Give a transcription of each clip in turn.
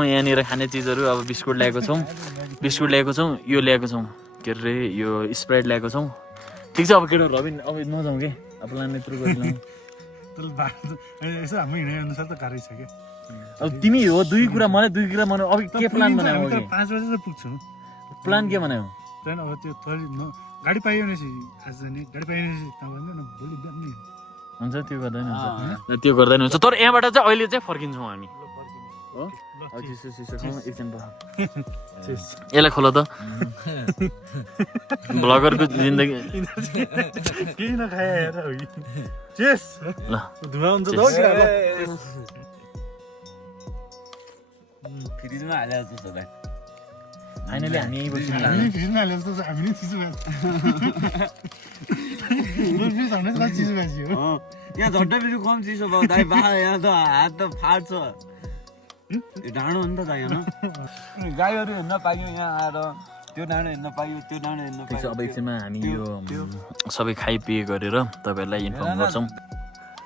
छौँ यहाँनिर खाने चिजहरू अब बिस्कुट ल्याएको छौँ यो ल्याएको छौँ के अरे यो स्प्राइट ल्याएको छौँ ठिक छ अब केटा रबिन अब नजाउँ के अब प्लान यत्रो गरिदिउँ यसो हाम्रो हिँडे अनुसार त गाह्रै छ क्या अब तिमी हो दुई कुरा मलाई अब के प्लान बनायौ 5 बजे त पुग्छौँ प्लान के बनायौ त्यहाँदेखि अब त्यो थोरै गाडी पाइयो भनेपछि आज जाने गाडी पाइयो भनेपछि त भन्दैन भोलि बिहान नै हुन्छ त्यो गर्दैन हुन्छ तर यहाँबाट चाहिँ अहिले चाहिँ फर्किन्छौँ हामी हो यसलाई खोला त ब्लगरको जिन्दगी केही नखाए हेर चेस ल धुवा हुन्छ त फ्रिजमा हालेको छु सबै फाइनली हामी यहीँ बस्छौँ हामी फ्रिजमा हालेको त हामी नै चिसो भएको फ्रिज हाल्नु त चिसो भएको हो यहाँ झट्टै फेरि कम चिसो भयो दाइ बा यहाँ त हात त फाट्छ डाँडो हो नि त दाइ होइन गाईहरू हेर्न पाइयो यहाँ आएर त्यो डाँडो हेर्न पाइयो त्यो डाँडो हेर्न ठिक छ अब पाइयो एकछिनमा हामी यो सबै खाइपिए गरेर तपाईँहरूलाई इन्फर्म गर्छौँ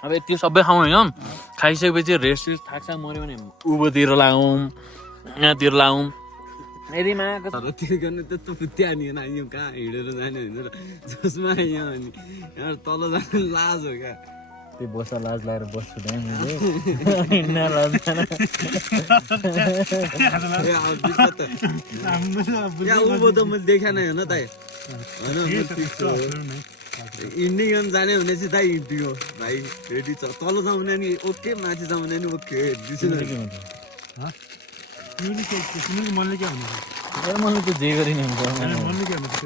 अब त्यो सबै खाउँ होइन खाइसकेपछि रेस्ट थाक्छ मऱ्यो भने उँभोतिर लागौँ यहाँतिर लागौँ यदि माको त्यो गर्ने त्यस्तो फुत्या नि यो कहाँ हिँडेर जाने होइन र जसमा यहाँ अनि यहाँ तल जानु लाज हो क्या त्यो बस्दा लाज लगाएर बस्छु त मैले हिँड्न लाज यहाँ उँभो त मैले देखाएन होइन दाइ होइन इन्डियन जाने भने चाहिँ दाइ हिँड्यो भाइ रेडी छ तल जाउने नि ओके माथि जाउने नि ओके मनले के भन्नु मलाई त जे गरि नि हुन्छ मनले के भन्नु